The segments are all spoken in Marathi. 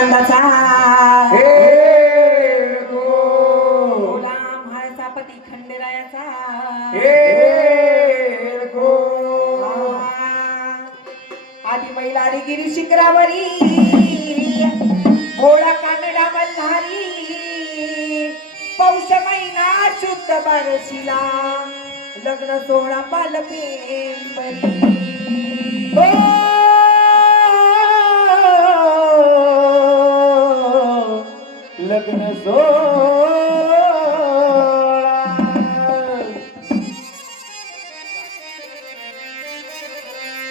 नंदाचा हे गो गुलाम हळसापती खंडेरायाचा. हे गो आधी मैलारी गिरी शिखरावरी. भोळा कानडा मल्हारी. पौष महिना शुद्ध बारशीला. लग्न सोहळा पालपेंबरी लग्न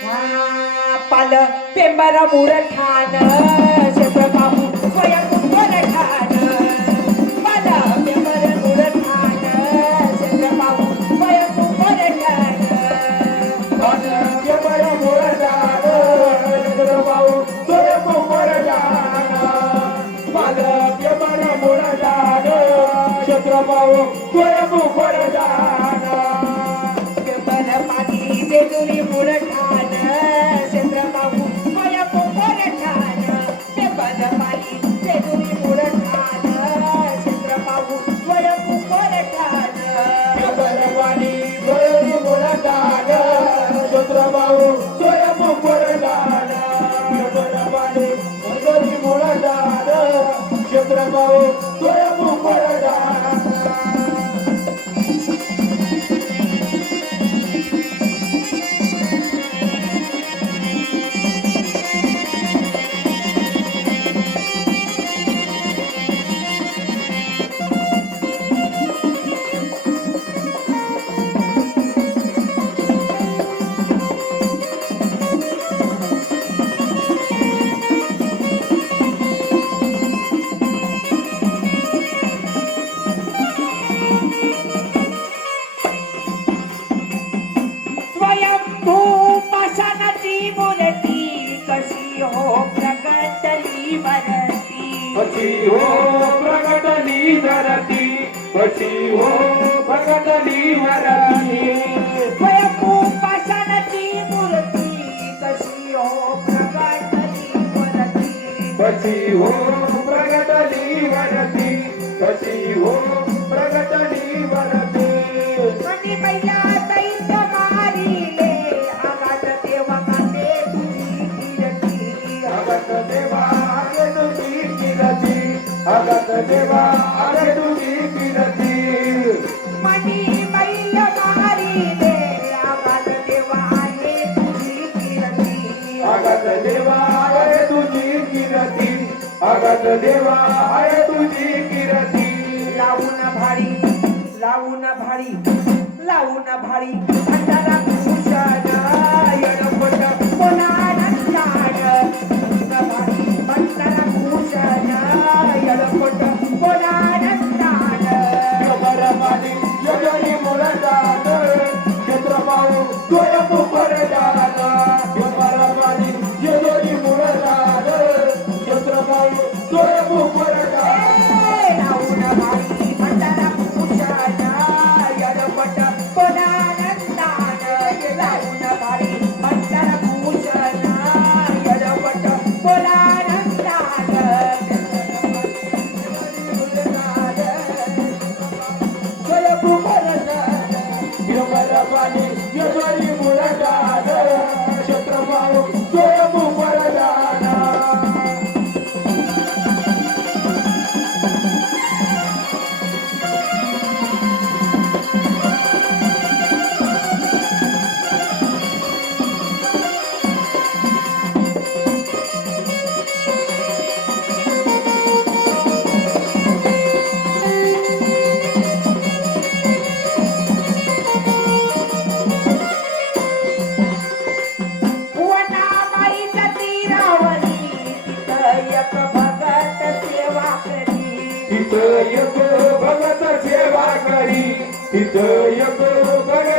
पाल पेंबर मुरठान शेतबाबू स्वयंवर ठाण पाल पेंबर मुरठान शेतबाबू स्वयंवर ठाण जबर मोरदान भाऊ स्वयं मोरदान पाल जबर मोरदान छत्रभाऊ स्वयं मोरदान पेंबर पाणी बेदुरी मुरठान. शेतबाबू trabalho. पशी हो प्रगटली धरती पशी हो प्रगटली वरती. स्वयंभू पाषाणाची मूर्ती. कशी हो प्रगटली वरती. पशी हो प्रगटली वरती. पशी हो अगत देवा हाय तुझी किरती. लावून भारी लावून भारी लावून भारी. एक भगत सेवा करी. तिथं एक भगत सेवा करी. तिथं एक भगत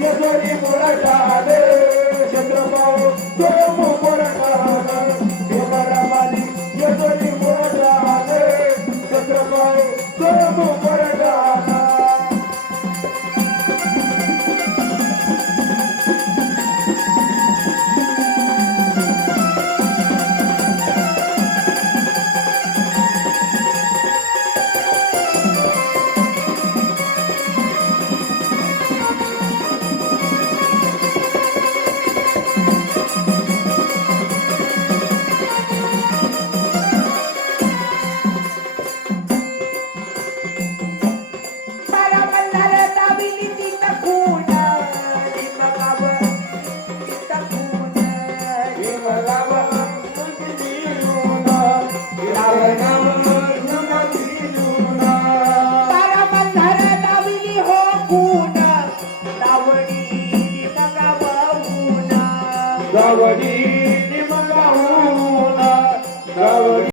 எதிரி முழக்காத